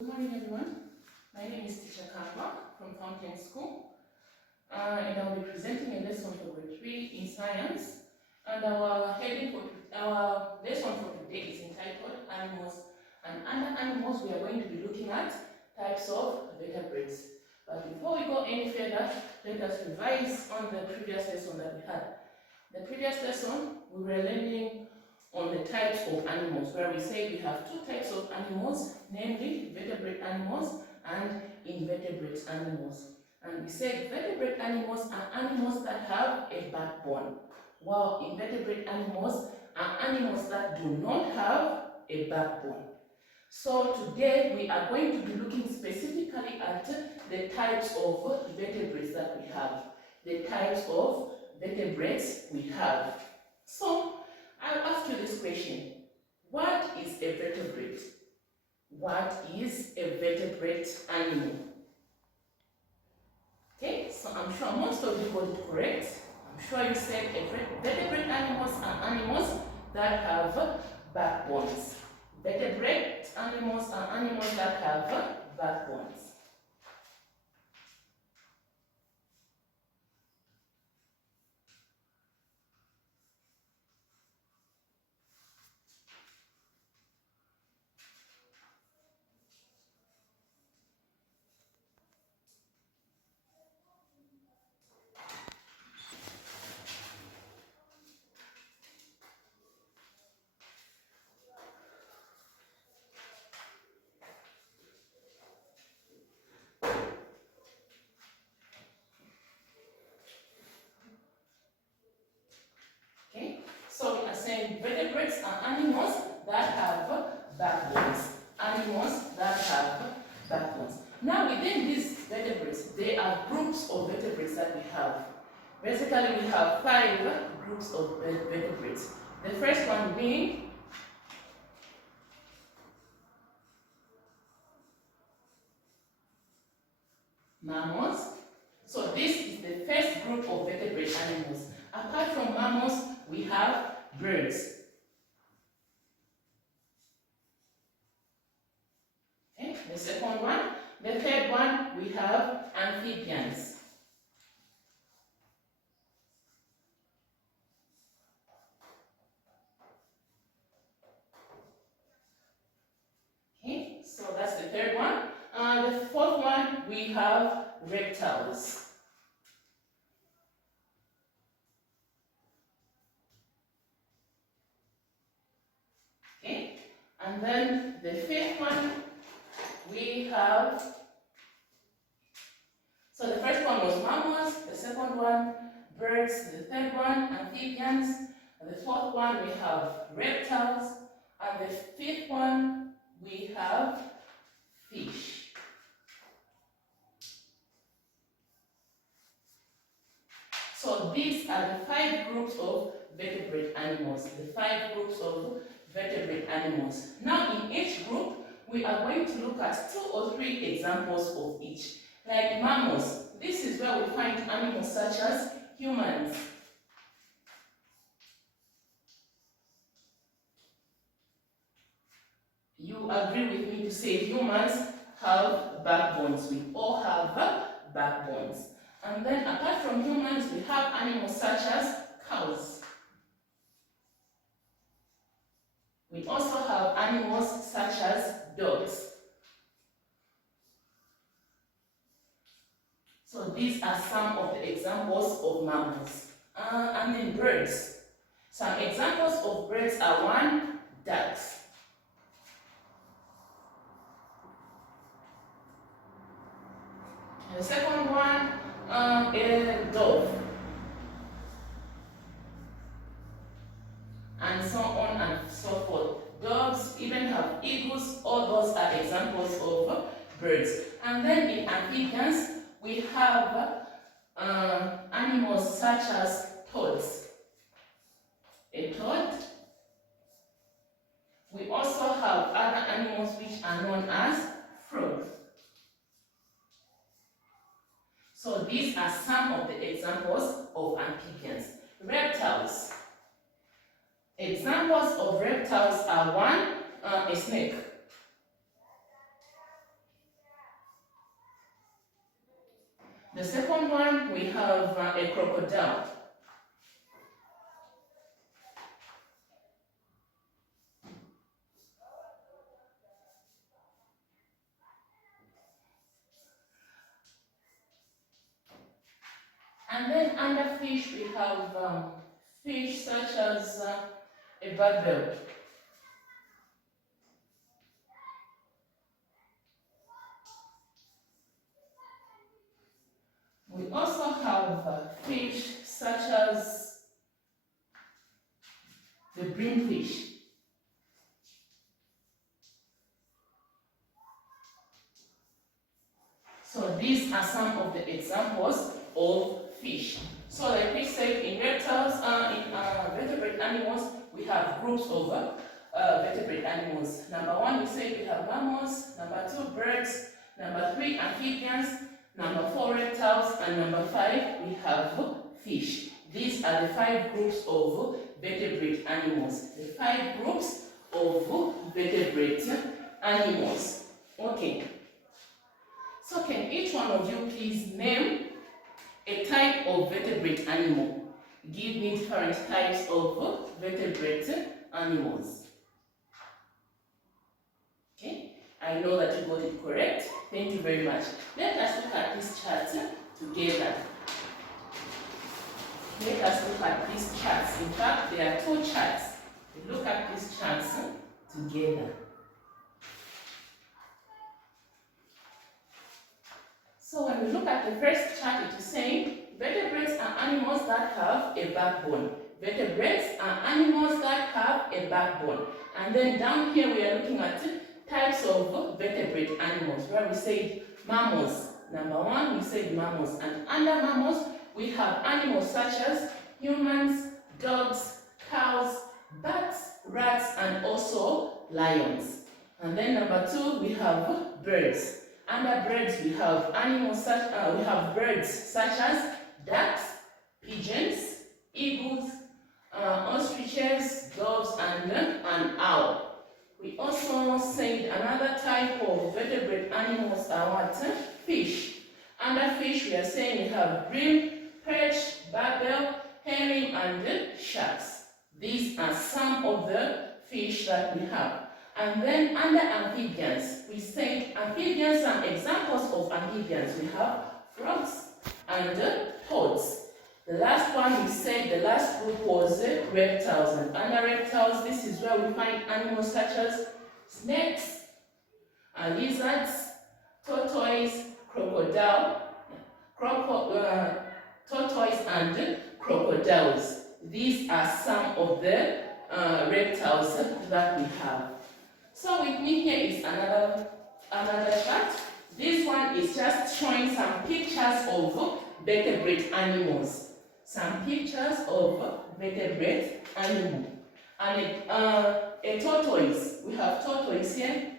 Good morning, everyone. My name is Teacher Kangwa from Fountain School, and I'll be presenting a lesson for grade 3 in science. And our heading for our lesson for today is entitled Animals. And under animals, we are going to be looking at types of vertebrates. But before we go any further, let us revise on the previous lesson that we had. The previous lesson, we were learning on the types of animals, where we say we have two types of animals, namely vertebrate animals and invertebrate animals. And we said vertebrate animals are animals that have a backbone, while invertebrate animals are animals that do not have a backbone. So today we are going to be looking specifically at the types of vertebrates that we have. The types of vertebrates we have. So I'll ask you this question. What is a vertebrate? What is a vertebrate animal? Okay, so I'm sure most of you got it correct. I'm sure you said vertebrate animals are animals that have backbones. Vertebrate animals are animals that have backbones. So we are saying vertebrates are animals that have backbones. Animals that have backbones. Now within these vertebrates, there are groups of vertebrates that we have. Basically, we have 5 groups of vertebrates. The first one being mammals. So this is the first group of vertebrate animals. Apart from mammals, we have birds. Okay, the second one. The third one, we have amphibians. Okay, so that's the third one. The fourth one, we have reptiles. Okay, and then the fifth one, we have, so the first one was mammals, the second one, birds, the third one, amphibians, and the fourth one, we have reptiles, and the fifth one, we have fish. So these are the 5 groups of vertebrate animals, the 5 groups of vertebrate animals. Now in each group, we are going to look at 2 or 3 examples of each. Like mammals, this is where we find animals such as humans. You agree with me to say humans have backbones. We all have backbones. And then apart from humans, we have animals such as cows. We also have animals such as dogs. So these are some of the examples of mammals. And then birds. Some examples of birds are 1, ducks. And the second one, a dove. And so on and so forth. Dogs even have eagles. All those are examples of birds. And then in amphibians, we have animals such as toads. A toad. We also have other animals which are known as frogs. So these are some of the examples of amphibians. Reptiles. Examples of reptiles are 1, a snake. The second one, we have a crocodile. And then under fish, we have fish such as a vertebrate. We also have fish such as the breamfish. So these are some of the examples of fish. So like we said, in reptiles, in vertebrate animals, we have groups of vertebrate animals. Number one, we say we have mammals. Number two, birds. Number three, amphibians. Number four, reptiles. And number five, we have fish. These are the 5 groups of vertebrate animals. The 5 groups of vertebrate animals. Okay. So can each one of you please name a type of vertebrate animal? Give me different types of vertebrate animals. Okay, I know that you got it correct. Thank you very much. Let us look at this chart together. Let us look at these charts. In fact, there are 2 charts. Look at these charts together. So when we look at the first chart, it is saying vertebrates are animals that have a backbone. Vertebrates are animals that have a backbone. And then down here we are looking at types of vertebrate animals, where we say mammals. Number 1, we say mammals. And under mammals, we have animals such as humans, dogs, cows, bats, rats, and also lions. And then number 2, we have birds. Under birds, we have birds such as ducks, pigeons, eagles, ostriches, doves, and an owl. We also said another type of vertebrate animals are what? Fish. Under fish, we are saying we have bream, perch, barbel, herring, and sharks. These are some of the fish that we have. And then under amphibians, we say amphibians, some examples of amphibians. We have frogs and toads. The last one we said, the last group was reptiles. And under reptiles, this is where we find animals such as snakes, lizards, tortoise, tortoise and crocodiles. These are some of the reptiles that we have. So with me here is another chart. This one is just showing some pictures of vertebrate animals. Some pictures of vertebrate animal. And a tortoise. We have tortoise here.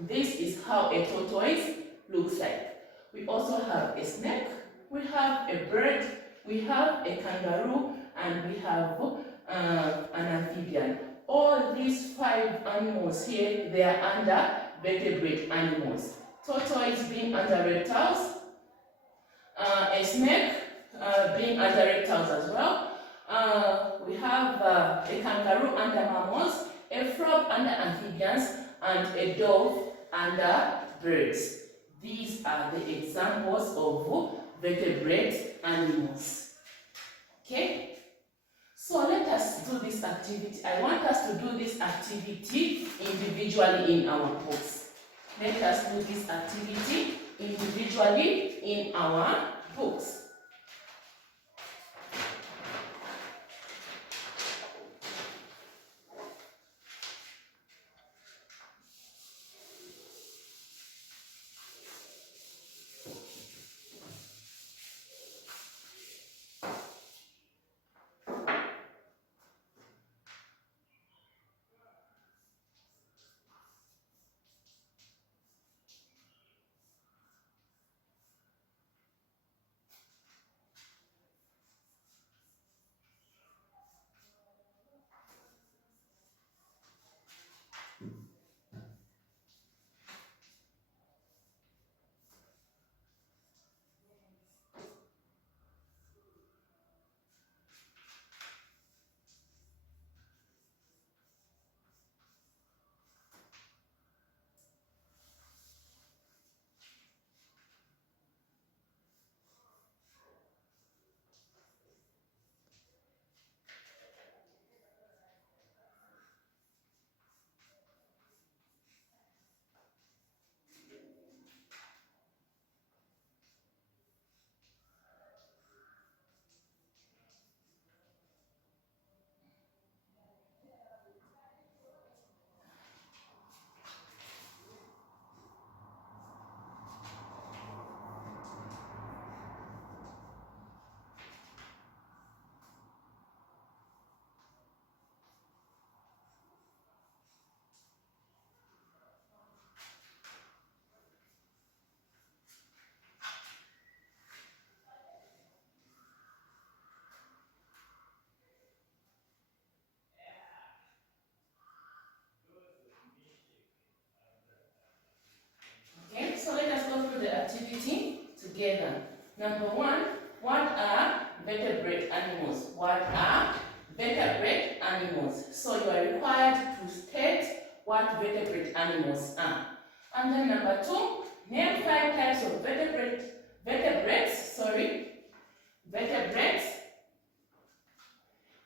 This is how a tortoise looks like. We also have a snake. We have a bird. We have a kangaroo. And we have an amphibian. All these 5 animals here, they are under vertebrate animals. Tortoise being under reptiles, a snake being under reptiles as well. We have a kangaroo under mammals, a frog under amphibians, and a dove under birds. These are the examples of vertebrate animals. Okay? So let us do this activity. I want us to do this activity individually in our books. Let us do this activity individually in our books. together. Number one, what are vertebrate animals? What are vertebrate animals? So you are required to state what vertebrate animals are. And then number two, name 5 types of vertebrates,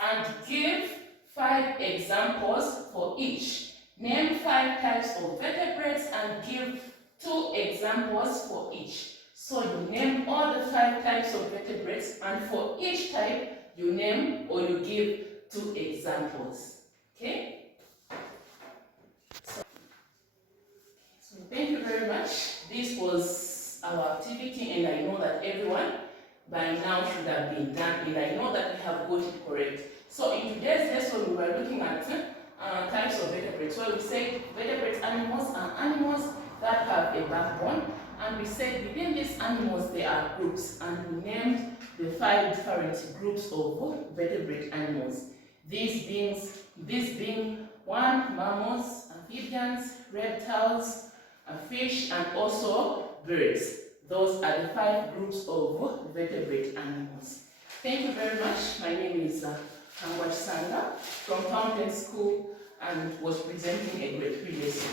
and give 5 examples for each. Name 5 types of vertebrates and give 2 examples for each. So you name all the 5 types of vertebrates, and for each type you name or you give 2 examples. Okay? So thank you very much. This was our activity, and I know that everyone by now should have been done, and I know that we have got it correct. So in today's lesson we were looking at types of vertebrates. So we said vertebrate animals are animals that have a backbone, and we said within these animals there are groups, and we named the 5 different groups of vertebrate animals. These being 1, mammals, amphibians, reptiles, fish, and also birds. Those are the 5 groups of vertebrate animals. Thank you very much. My name is Kangwa from Fountain School, and was presenting a grade 3 lesson.